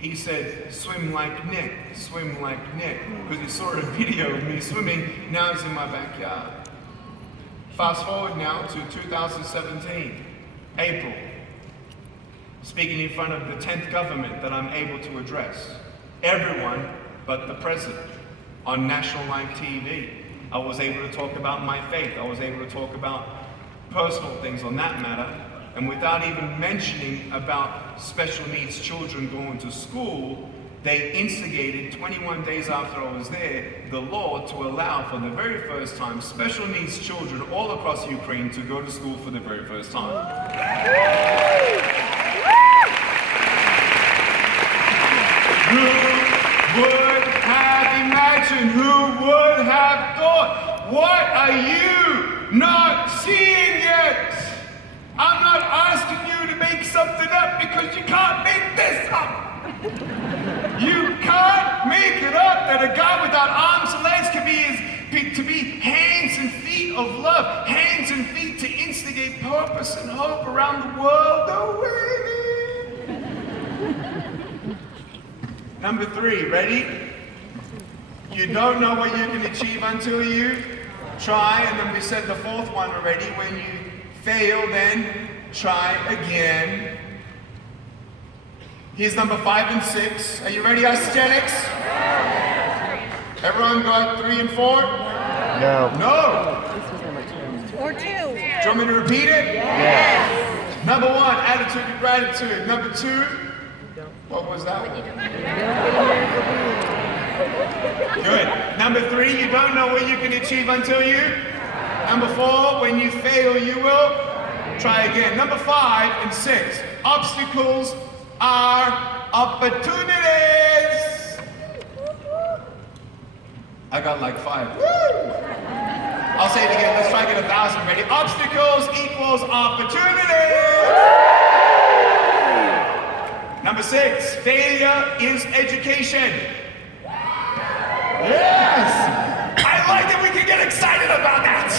he said, swim like Nick, because he saw a video of me swimming. Now it's in my backyard. Fast forward now to 2017, April, speaking in front of the 10th government that I'm able to address. Everyone but the president on national live TV. I was able to talk about my faith. I was able to talk about personal things on that matter. And without even mentioning about special needs children going to school, they instigated 21 days after I was there, the law to allow for the very first time special needs children all across Ukraine to go to school for the very first time. Who would have imagined? Who would have thought? What are you not seeing yet? I'm not asking you to make something up because you can't make this up. You can't make it up that a God without arms and legs can be hands and feet of love, hands and feet to instigate purpose and hope around the world. No way. Number 3, ready? You don't know what you can achieve until you try. And then we said the 4th one already. When you fail, then try again. Here's number 5 and 6. Are you ready, Isogenics? Everyone got 3 and 4? No. No. Or 2. Do you want me to repeat it? Yes. Number 1, attitude and gratitude. Number 2, what was that one? Good. Number 3, you don't know what you can achieve until you. Number 4, when you fail, you will try again. Number 5 and 6, obstacles are opportunities. I got like 5. Woo! I'll say it again. Let's try to get 1,000 ready. Obstacles equals opportunities. Number 6, failure is education. Yes! I like that we can get excited about that.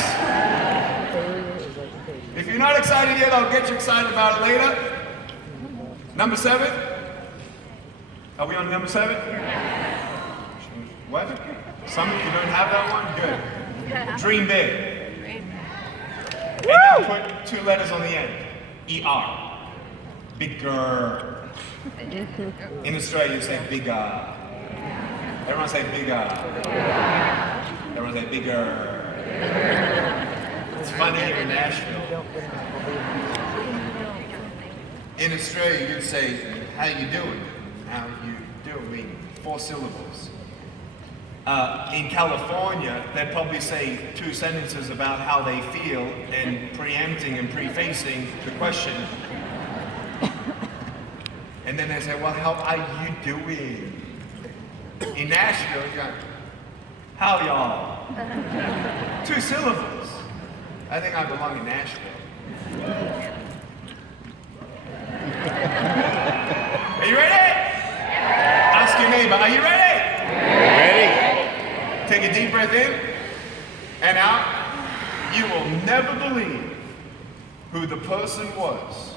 If you're not excited yet, I'll get you excited about it later. Number 7. Are we on number 7? What? Some of you don't have that one? Good. Dream big. And then put 2 letters on the end. ER. Bigger. In Australia, you say bigger. Everyone say bigger. Everyone say bigger. It's funny here in Nashville. In Australia, you'd say, how you doing? How you doing? 4 syllables. In California, they'd probably say 2 sentences about how they feel and preempting and prefacing the question. And then they say, well, how are you doing? In Nashville, you got, how y'all? 2 syllables. I think I belong in Nashville. Are you ready? Ask your neighbor, are you ready? Ready? Take a deep breath in and out. You will never believe who the person was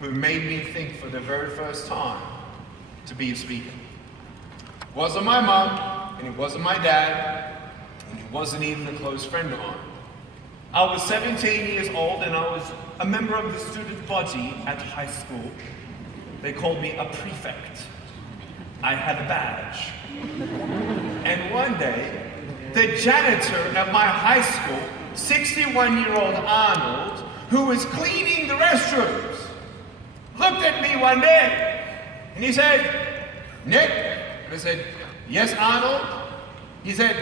who made me think for the very first time to be a speaker. It wasn't my mom, and it wasn't my dad, and it wasn't even a close friend of mine. I was 17 years old, and I was a member of the student body at high school. They called me a prefect. I had a badge. And one day, the janitor at my high school, 61-year-old Arnold, who was cleaning the restrooms, looked at me one day, and he said, Nick? And I said, yes, Arnold? He said,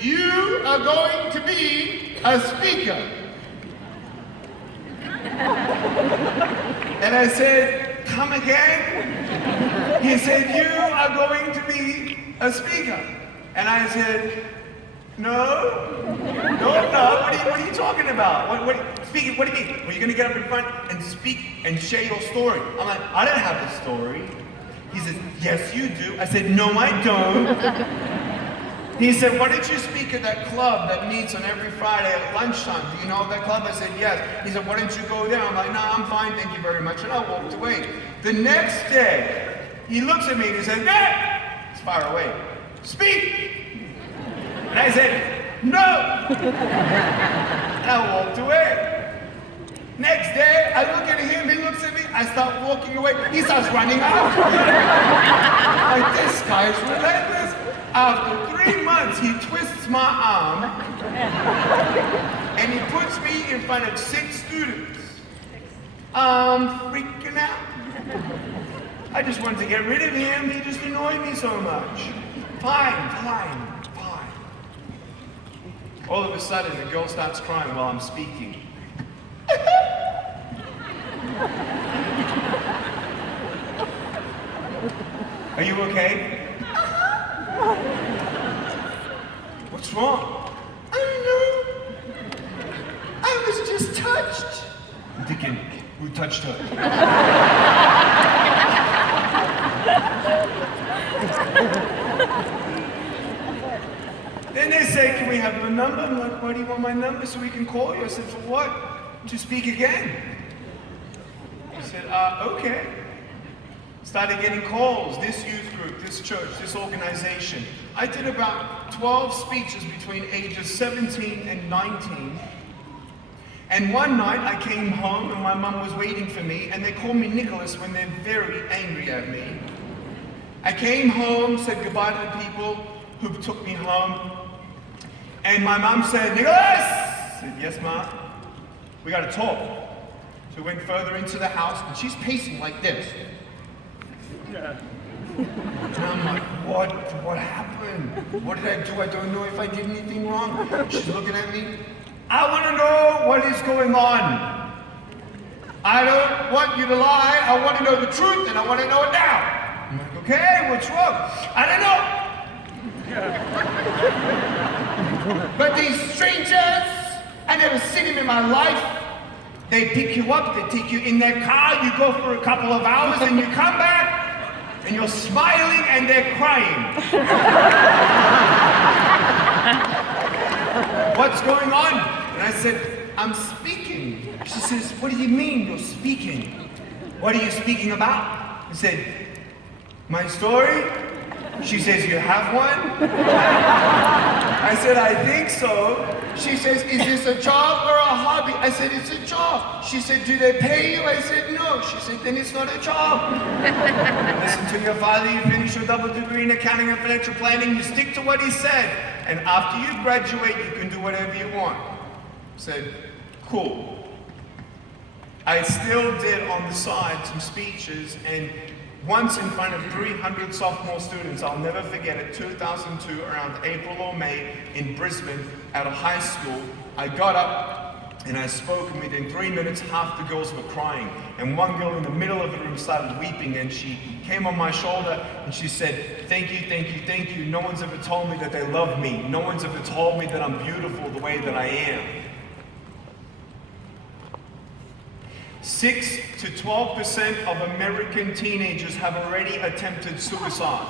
you are going to be a speaker. And I said, come again? He said, you are going to be a speaker. And I said, no, I'm not. What are you talking about? Speaking, what do you mean? Well, you're going to get up in front and speak and share your story. I'm like, I don't have a story. He said, yes, you do. I said, no, I don't. He said, why don't you speak at that club that meets on every Friday at lunchtime? Do you know that club? I said, yes. He said, why don't you go there? I'm like, no, I'm fine, thank you very much. And I walked away. The next day, he looks at me and he says, "Dad!" It's far away. "Speak!" And I said, "No!" And I walked away. Next day, I look at him, he looks at me, I start walking away. He starts running after me. Like, this guy's relentless. After 3 months, he twists my arm and he puts me in front of 6 students. I'm freaking out. I just wanted to get rid of him. He just annoyed me so much. Fine. All of a sudden, the girl starts crying while I'm speaking. Are you okay? What's wrong? I don't know. I was just touched. I'm thinking, who touched her? Then they say, "Can we have your number?" I'm like, "Why do you want my number? So we can call you." I said, "For what?" "To speak again." I said, "Okay." Started getting calls, this youth group, this church, this organization. I did about 12 speeches between ages 17 and 19. And one night I came home and my mum was waiting for me, and they call me Nicholas when they're very angry at me. I came home, said goodbye to the people who took me home, and my mum said, "Nicholas!" I said, "Yes, Ma." "We got to talk." So we went further into the house, and she's pacing like this. And I'm like, what happened? What did I do? I don't know if I did anything wrong. She's looking at me. "I want to know what is going on. I don't want you to lie. I want to know the truth, and I want to know it now." I'm like, "Okay, what's wrong?" "I don't know. But these strangers, I never seen them in my life. They pick you up, they take you in their car, you go for a couple of hours, and you come back, and you're smiling and they're crying. What's going on?" And I said, "I'm speaking." She says, "What do you mean you're speaking? What are you speaking about?" I said, "My story?" She says, "You have one?" I said, "I think so." She says, "Is this a job or a hobby?" I said, "It's a job." She said, "Do they pay you?" I said, "No." She said, "Then it's not a job." Listen to your father, you finish your double degree in accounting and financial planning, you stick to what he said, and after you graduate, you can do whatever you want. I said, "Cool." I still did on the side some speeches, and once in front of 300 sophomore students, I'll never forget it, 2002, around April or May, in Brisbane, at a high school, I got up and I spoke, and within 3 minutes, half the girls were crying. And one girl in the middle of the room started weeping, and she came on my shoulder and she said, "Thank you, thank you, thank you. No one's ever told me that they love me. No one's ever told me that I'm beautiful the way that I am." 6 to 12% of American teenagers have already attempted suicide.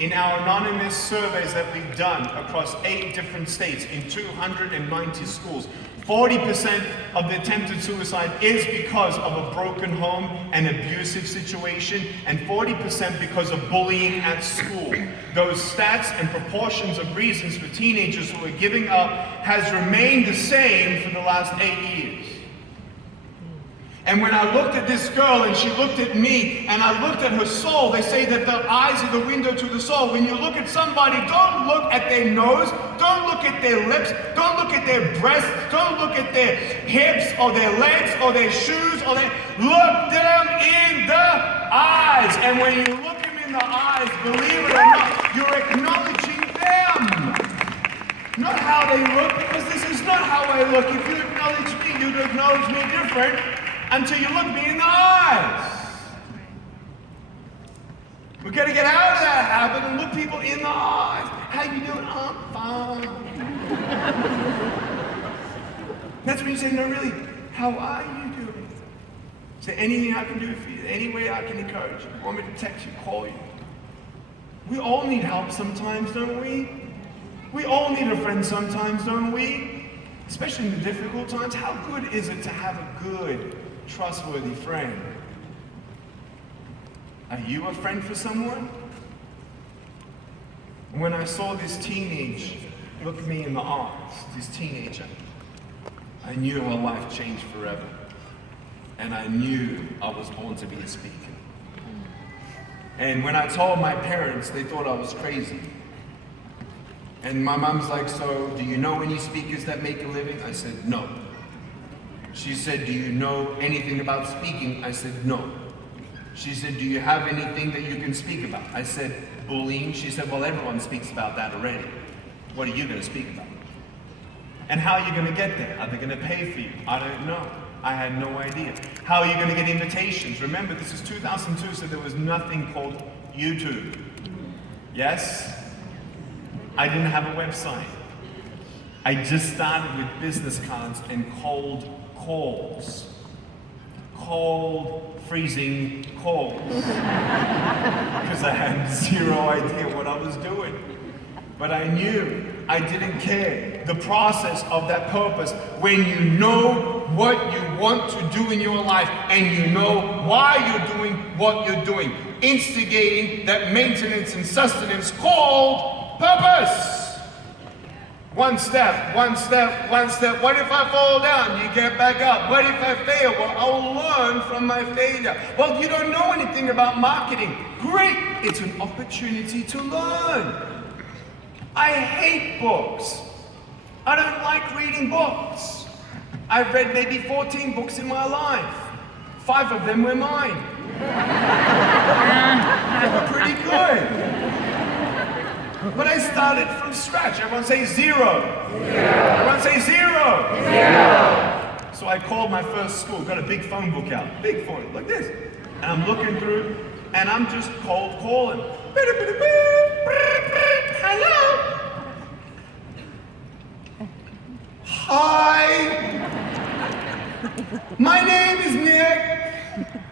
In our anonymous surveys that we've done across 8 different states in 290 schools, 40% of the attempted suicide is because of a broken home, an abusive situation, and 40% because of bullying at school. Those stats and proportions of reasons for teenagers who are giving up has remained the same for the last 8 years. And when I looked at this girl and she looked at me and I looked at her soul, they say that the eyes are the window to the soul. When you look at somebody, don't look at their nose, don't look at their lips, don't look at their breasts, don't look at their hips or their legs or their shoes look them in the eyes. And when you look them in the eyes, believe it or not, you're acknowledging them. Not how they look, because this is not how I look. If you acknowledge me, you'd acknowledge me different until you look me in the eyes. We've got to get out of that habit and look people in the eyes. "How you doing?" "I'm fine." That's when you say, "No, really, how are you doing?" Say, "Anything I can do for you, any way I can encourage you. Want me to text you, call you?" We all need help sometimes, don't we? We all need a friend sometimes, don't we? Especially in the difficult times. How good is it to have a good, trustworthy friend? Are you a friend for someone? When I saw this teenage look me in the eyes, this teenager, I knew her life changed forever. And I knew I was born to be a speaker. And when I told my parents, they thought I was crazy. And my mom's like, so do you know any speakers that make a living? I said, no. She said, do you know anything about speaking? I said, no. She said, do you have anything that you can speak about? I said, bullying. She said, well, everyone speaks about that already. What are you going to speak about? And how are you going to get there? Are they going to pay for you? I don't know. I had no idea. How are you going to get invitations? Remember, this is 2002, so there was nothing called YouTube. Yes? I didn't have a website. I just started with business cards and cold calls. Cold, freezing calls. Because I had zero idea what I was doing. But I knew, I didn't care. The process of that purpose, when you know what you want to do in your life and you know why you're doing what you're doing, instigating that maintenance and sustenance called purpose. One step, one step, one step. What if I fall down? You get back up. What if I fail? Well, I'll learn from my failure. Well, you don't know anything about marketing. Great, it's an opportunity to learn. I hate books. I don't like reading books. I've read maybe 14 books in my life. 5 of them were mine. They were pretty good. But I started from scratch. Everyone say zero. Everyone say zero. So I called my first school, got a big phone book out, big phone, like this. And I'm looking through, and I'm just cold calling. Hello. Hi. My name is Nick,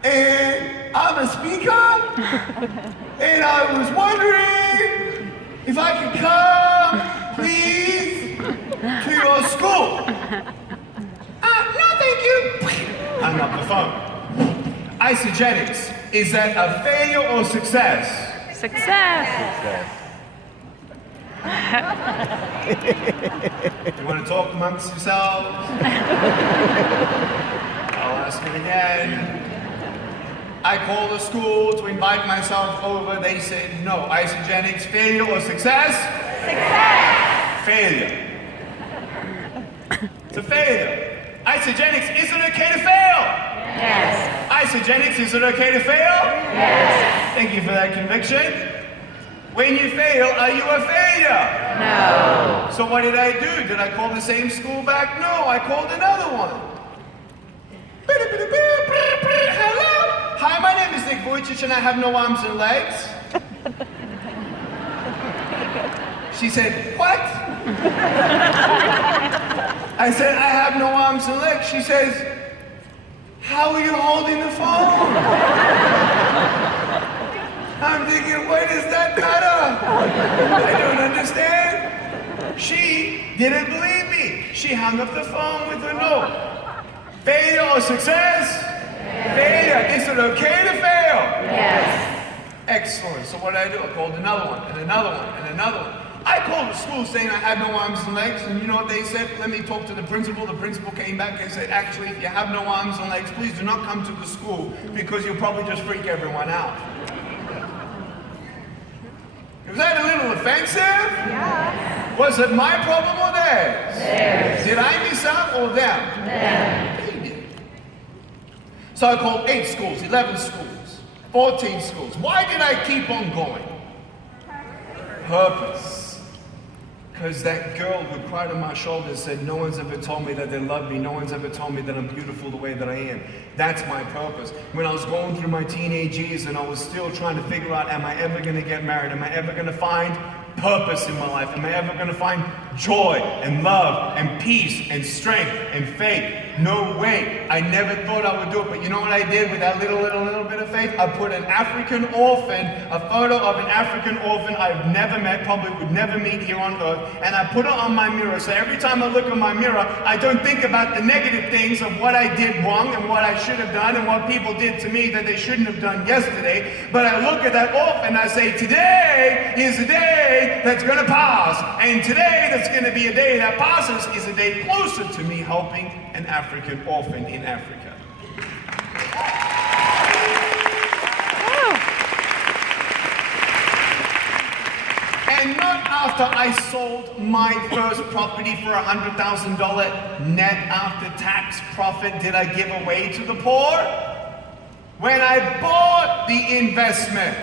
and I'm a speaker. And I was wondering if I could come, please, to your school. No, thank you. Hung up the phone. Isogenics, is that a failure or success? Success. You want to talk amongst yourselves? I'll ask it again. I called the school to invite myself over. They said no. Isogenics, failure or success? Success. Failure. It's a failure. Isogenics, is it okay to fail? Yes. Isogenics, is it okay to fail? Yes. Thank you for that conviction. When you fail, are you a failure? No. So what did I do? Did I call the same school back? No, I called another one. Hello? Hi, my name is Nick Vujicic and I have no arms and legs. She said, what? I said, I have no arms and legs. She says, how are you holding the phone? I'm thinking, why does that matter? I don't understand. She didn't believe me. She hung up the phone with a no. Failure or success? Failure. Is it okay to fail? Yes. Excellent. So what did I do? I called another one, and another one, and another one. I called the school saying I had no arms and legs, and you know what they said? Let me talk to the principal. The principal came back and said, actually, if you have no arms and legs, please do not come to the school because you'll probably just freak everyone out. Was that a little offensive? Yeah. Was it my problem or theirs? Theirs. Did I miss out or them? They did. So I called 8 schools, 11 schools, 14 schools. Why did I keep on going? Purpose. Because that girl who cried on my shoulder and said, no one's ever told me that they love me. No one's ever told me that I'm beautiful the way that I am. That's my purpose. When I was going through my teenage years and I was still trying to figure out, am I ever going to get married? Am I ever going to find purpose in my life? Am I ever going to find joy and love and peace and strength and faith. No way. I never thought I would do it, but you know what I did with that little bit of faith? I put an African orphan, a photo of an African orphan I've never met, probably would never meet here on earth, and I put it on my mirror. So every time I look in my mirror, I don't think about the negative things of what I did wrong and what I should have done and what people did to me that they shouldn't have done yesterday. But I look at that orphan and I say, today is a day that's going to pass. And today that's going to be a day that passes is a day closer to me helping an African orphan in Africa. And not after I sold my first property for $100,000 net after tax profit did I give away to the poor. When I bought the investment,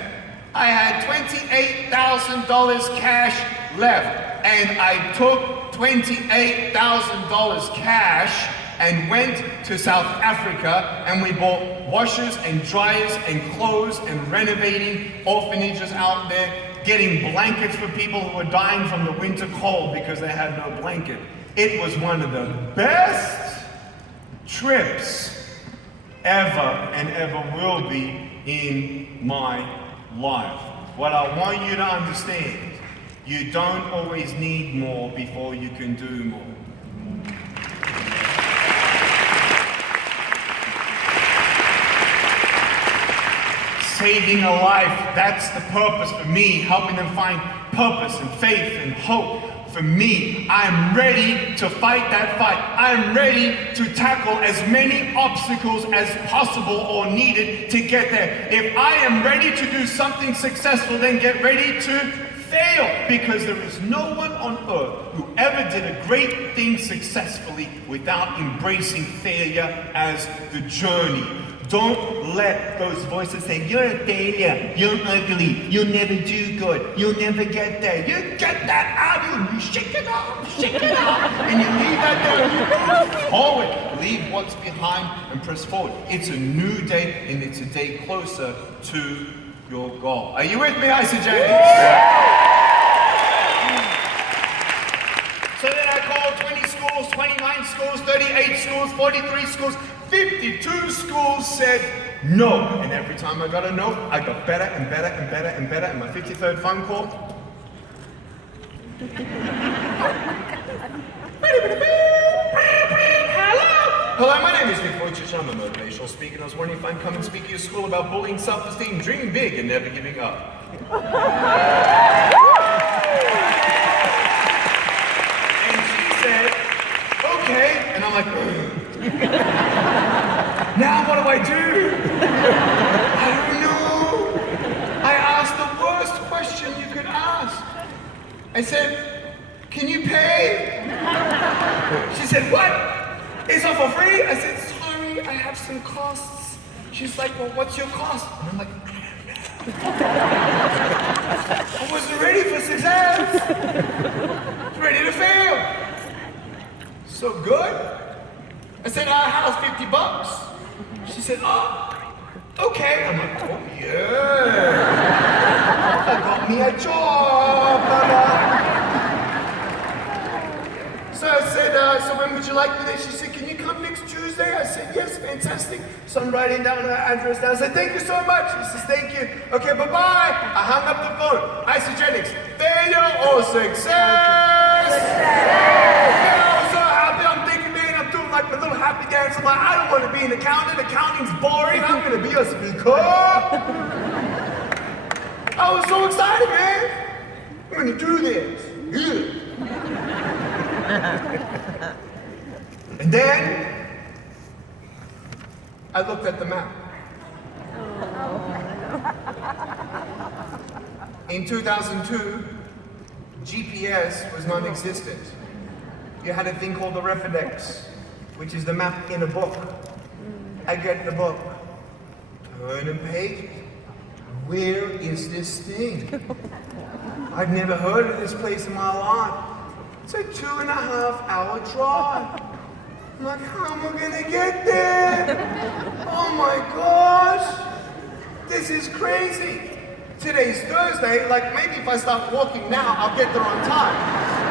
I had $28,000 cash left, and I took $28,000 cash and went to South Africa, and we bought washers and dryers and clothes and renovating orphanages out there, getting blankets for people who were dying from the winter cold because they had no blanket. It was one of the best trips ever and ever will be in my life. What I want you to understand, you don't always need more before you can do more. Saving a life, that's the purpose for me, helping them find purpose and faith and hope. For me, I'm ready to fight that fight. I'm ready to tackle as many obstacles as possible or needed to get there. If I am ready to do something successful, then get ready to fail, because there is no one on earth who ever did a great thing successfully without embracing failure as the journey. Don't let those voices say, you're a failure, you're ugly, you'll never do good, you'll never get there. You get that out of you, you shake it off, and you leave that there, and you move forward. Leave what's behind and press forward. It's a new day, and it's a day closer to your goal. Are you with me, ICJs? So then I called 20 schools, 29 schools, 38 schools, 43 schools, 52 schools said no. And every time I got a no, I got better and better and better and better. And my 53rd phone call. Hello, my name is Vujicic. I'm a motivational speaker, and I was wondering if I can come and speak at your school about bullying, self-esteem, dreaming big, and never giving up. Okay, and I'm like, now what do I do? I don't know. I asked the worst question you could ask. I said, can you pay? She said, what? It's all for free? I said, sorry, I have some costs. She's like, well, what's your cost? And I'm like, I don't know. I wasn't ready for success. I was ready to fail. So good? I said, our house, $50. She said, oh, okay. I'm like, oh yeah. That got me a job, mama. So I said, so when would you like me there? She said, can you come next Tuesday? I said, yes, fantastic. So I'm writing down her address down. I said, thank you so much. She says, thank you. Okay, bye-bye. I hung up the phone. Isogenics, failure or success? Success. Like a little happy dance. I'm like, I don't want to be an accountant. Accounting's boring. I'm going to be a speaker. I was so excited, man. I'm going to do this. Yeah. And then I looked at the map. In 2002, GPS was non-existent. You had a thing called the Refidex, which is the map in a book. I get the book, turn and page. Where is this thing? I've never heard of this place in my life. It's a 2.5-hour drive. I'm like, how am I gonna get there? Oh my gosh, this is crazy. Today's Thursday, like maybe if I start walking now, I'll get there on time.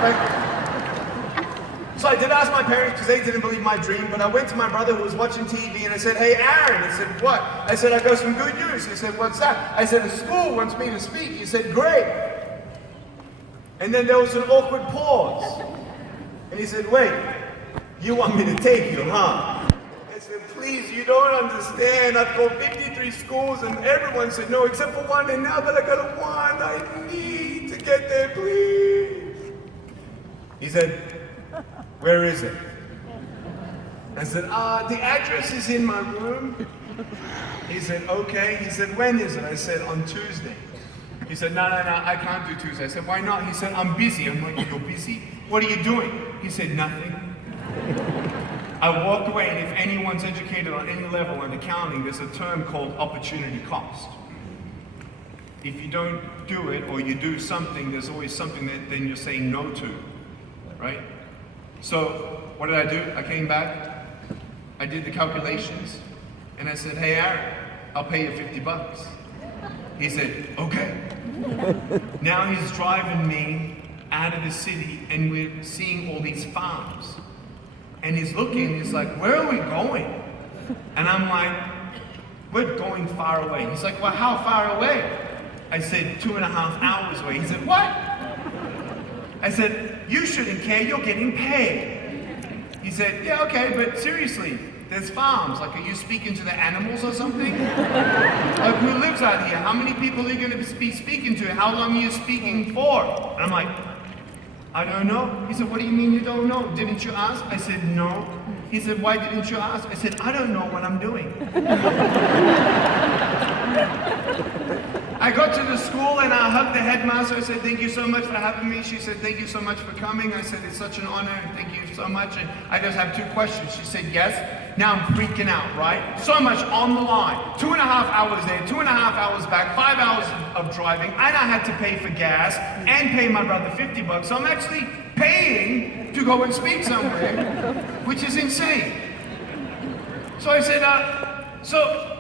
Like, So I did ask my parents because they didn't believe my dream, but I went to my brother who was watching TV and I said, hey Aaron, I said, what? I said, I got some good news. He said, what's that? I said, the school wants me to speak. He said, great. And then there was an awkward pause. And he said, wait, you want me to take you, huh? I said, please, you don't understand. I've called 53 schools and everyone said no except for one, and now that I got a one, I need to get there, please. He said, where is it? I said, the address is in my room. He said, okay. He said, when is it? I said, on Tuesday. He said, no, I can't do Tuesday. I said, why not? He said, I'm busy. I'm like, you're busy? What are you doing? He said, nothing. I walked away, and if anyone's educated on any level in accounting, there's a term called opportunity cost. If you don't do it, or you do something, there's always something that then you're saying no to, right? So, what did I do? I came back, I did the calculations, and I said, hey Aaron, I'll pay you $50. He said, okay. Now he's driving me out of the city, and we're seeing all these farms. And he's looking, he's like, where are we going? And I'm like, we're going far away. He's like, well, how far away? I said, 2.5 hours away. He said, what? I said, you shouldn't care, you're getting paid. He said, yeah, okay, but seriously, there's farms. Like, are you speaking to the animals or something? Like, who lives out here? How many people are you going to be speaking to? How long are you speaking for? And I'm like, I don't know. He said, what do you mean you don't know? Didn't you ask? I said, no. He said, why didn't you ask? I said, I don't know what I'm doing. I got to the school and I hugged the headmaster. I said, thank you so much for having me. She said, thank you so much for coming. I said, it's such an honor and thank you so much. And I just have 2 questions. She said, yes. Now I'm freaking out, right? So much on the line. 2.5 hours there, 2.5 hours back, 5 hours of driving. And I had to pay for gas and pay my brother $50. So I'm actually paying to go and speak somewhere, which is insane. So I said, so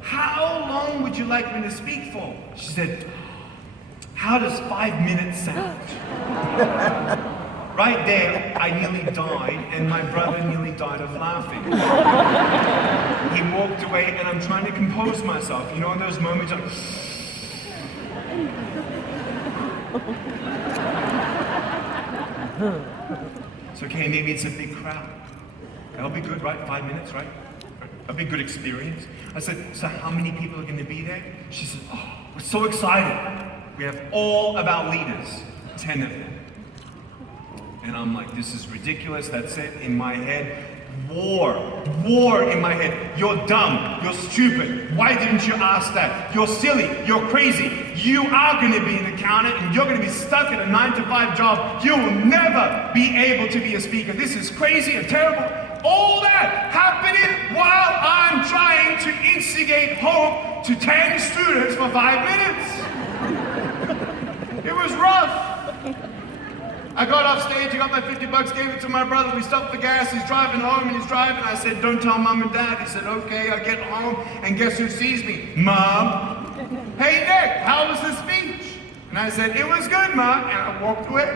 how long would you like me to speak for? She said, how does 5 minutes sound? Right there, I nearly died, and my brother nearly died of laughing. He walked away, and I'm trying to compose myself. You know, in those moments, I'm... It's okay, maybe it's a big crowd. That'll be good, right? 5 minutes, right? That'll be a good experience. I said, so how many people are going to be there? She said, oh, we're so excited. We have all of our leaders, 10 of them. And I'm like, this is ridiculous. That's it. In my head, war in my head. You're dumb. You're stupid. Why didn't you ask that? You're silly. You're crazy. You are going to be an accountant and you're going to be stuck in a 9-to-5 job. You will never be able to be a speaker. This is crazy and terrible. All that happening while I'm trying to instigate hope to 10 students for 5 minutes. It was rough. I got off stage, I got my $50, gave it to my brother, we stopped for gas, he's driving home and he's driving. I said, don't tell mom and dad. He said, okay. I get home and guess who sees me? Mom. Hey Nick, how was the speech? And I said, it was good, Mom. And I walked away.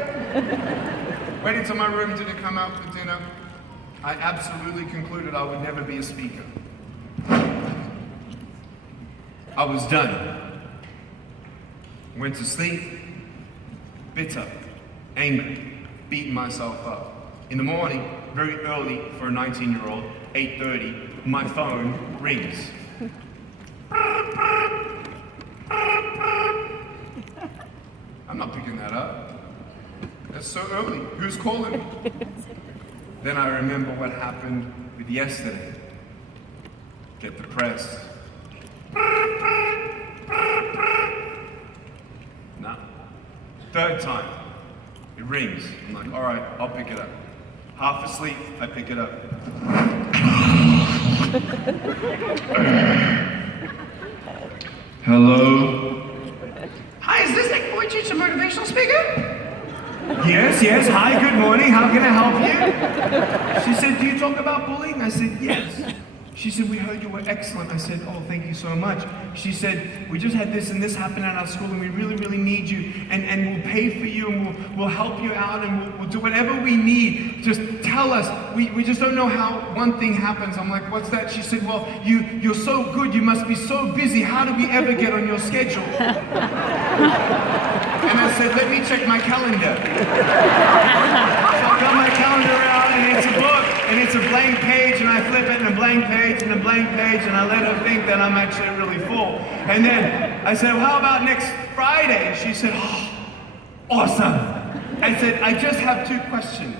Went into my room, didn't come out for dinner. I absolutely concluded I would never be a speaker. I was done. Went to sleep, bitter, angry, beating myself up. In the morning, very early for a 19-year-old, 8:30, my phone rings. I'm not picking that up. That's so early. Who's calling me? Then I remember what happened with yesterday. Get depressed. No. Third time. It rings. I'm like, all right, I'll pick it up. Half asleep, I pick it up. Hello? Hi, is this Nick Vujicic, a motivational speaker? Yes, hi, good morning, how can I help you? She said, do you talk about bullying? I said, yes. She said, we heard you were excellent. I said, oh, thank you so much. She said, we just had this and this happen at our school and we really, really need you and we'll pay for you and we'll help you out and we'll do whatever we need. Just tell us. We just don't know how one thing happens. I'm like, what's that? She said, well, you're so good, you must be so busy. How do we ever get on your schedule? And I said, let me check my calendar. So I got my calendar out, and it's a book, and it's a blank page, and I flip it, and a blank page, and a blank page, and I let her think that I'm actually really full. And then I said, well, how about next Friday? And she said, oh, awesome. I said, I just have 2 questions.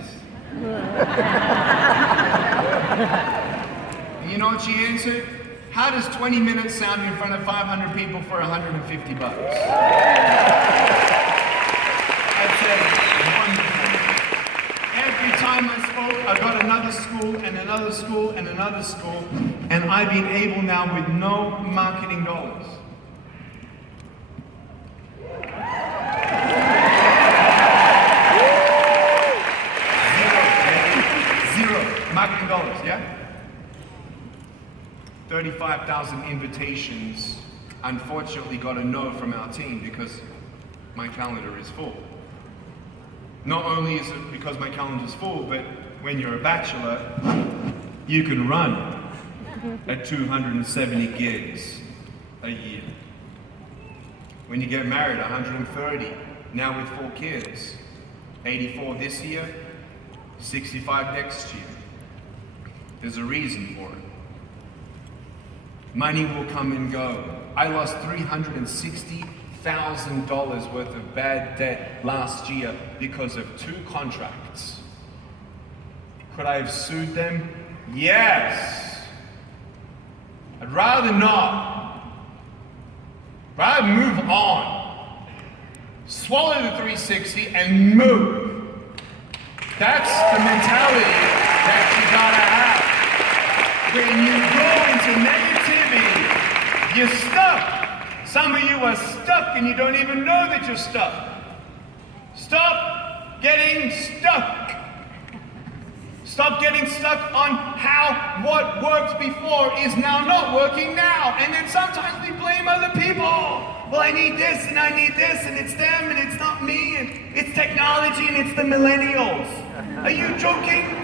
And you know what she answered? How does 20 minutes sound in front of 500 people for $150? I said, wonderful. Every time I spoke, I got another school and another school and another school, and I've been able now with no marketing dollars. Zero marketing dollars, yeah? 35,000 invitations. Unfortunately, got a no from our team because my calendar is full. Not only is it because my calendar is full, but when you're a bachelor, you can run at 270 gigs a year. When you get married, 130. Now with 4 kids, 84 this year, 65 next year. There's a reason for it. Money will come and go. I lost $360,000 worth of bad debt last year because of 2 contracts. Could I have sued them? Yes. I'd rather not. Rather move on. Swallow the 360 and move. That's the mentality that you gotta have. When you go into negativity, you're stuck. Some of you are stuck and you don't even know that you're stuck. Stop getting stuck. Stop getting stuck on how what worked before is now not working now. And then sometimes we blame other people. Well, I need this and I need this and it's them and it's not me and it's technology and it's the millennials. Are you joking?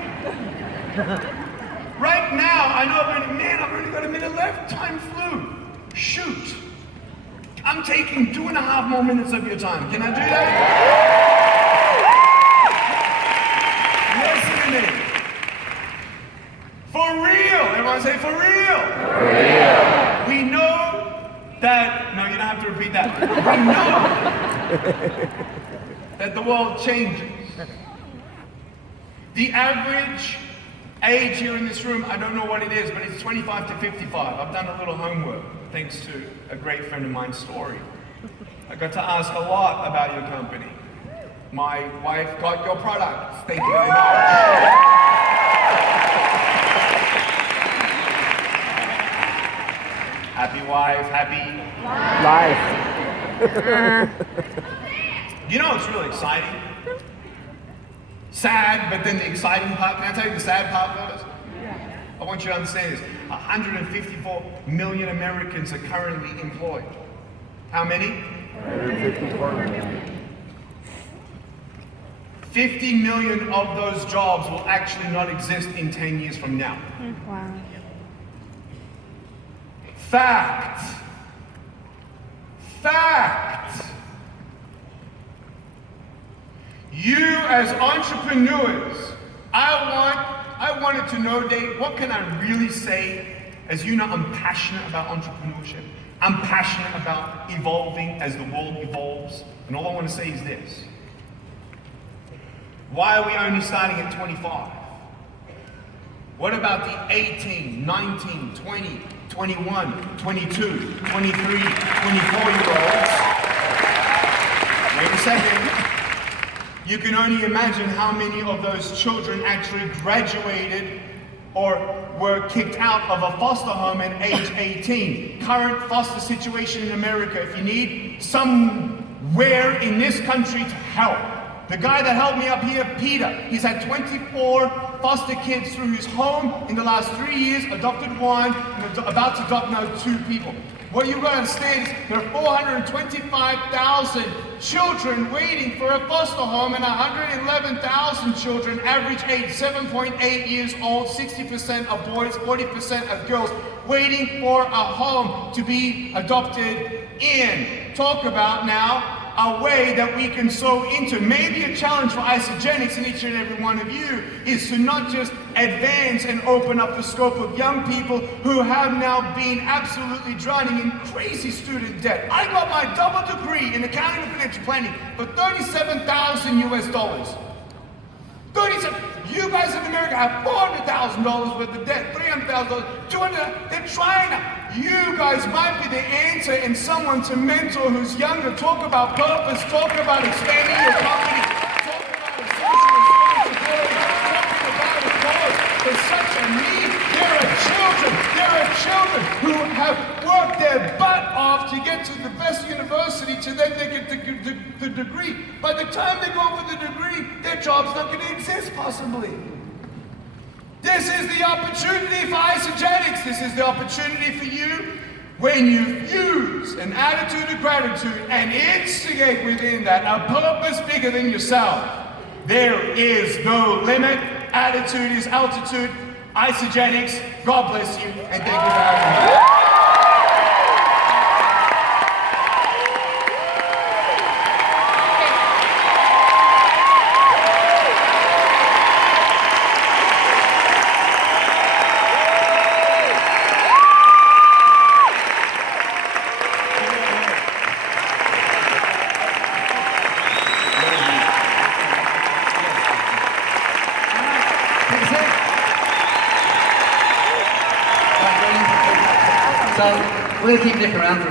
Right now, I know I've only got a minute left. Time flew. Shoot. I'm taking 2.5 more minutes of your time. Can I do that? Listen to me. For real. Everyone say for real. For real. We know that, no, you don't have to repeat that. We know that the world changes. The average age here in this room, I don't know what it is, but it's 25 to 55. I've done a little homework, thanks to a great friend of mine's story. I got to ask a lot about your company. My wife got your products. Thank you very much. Happy wife, happy Life. You know what's really exciting? Sad, but then the exciting part. Can I tell you the sad part first? I want you to understand this. 154 million Americans are currently employed. How many? 154 million. 50 million of those jobs will actually not exist in 10 years from now. Wow. Fact. Fact. You as entrepreneurs, I wanted to know, Dave, what can I really say? As you know, I'm passionate about entrepreneurship. I'm passionate about evolving as the world evolves. And all I want to say is this. Why are we only starting at 25? What about the 18, 19, 20, 21, 22, 23, 24-year-olds? Wait a second. You can only imagine how many of those children actually graduated or were kicked out of a foster home at age 18. Current foster situation in America, if you need somewhere in this country to help, The guy that helped me up here, Peter, he's had 24 foster kids through his home in the last 3 years, adopted one, and about to adopt now 2 people. What you've got to understand is there are 425,000 children waiting for a foster home and 111,000 children, average age 7.8 years old, 60% are boys, 40% are girls, waiting for a home to be adopted in. Talk about now a way that we can sow into. Maybe a challenge for Isogenics and each and every one of you is to not just advance and open up the scope of young people who have now been absolutely drowning in crazy student debt. I got my double degree in accounting and financial planning for $37,000 US. 37. You guys in America have $400,000 worth of debt, $300,000, $200,000. They're trying to. You guys might be the answer and someone to mentor who's younger. Talk about purpose, talk about expanding your company, talk about a social responsibility, talking about a cause. There's such a need. There are children who have worked their butt off to get to the best university to then they get the degree. By the time they go for the degree, their job's not going to exist possibly. This is the opportunity for Isogenics. This is the opportunity for you when you fuse an attitude of gratitude and instigate within that a purpose bigger than yourself. There is no limit. Attitude is altitude. Isogenics, God bless you, and thank you for having me. So we're going to keep Nick around for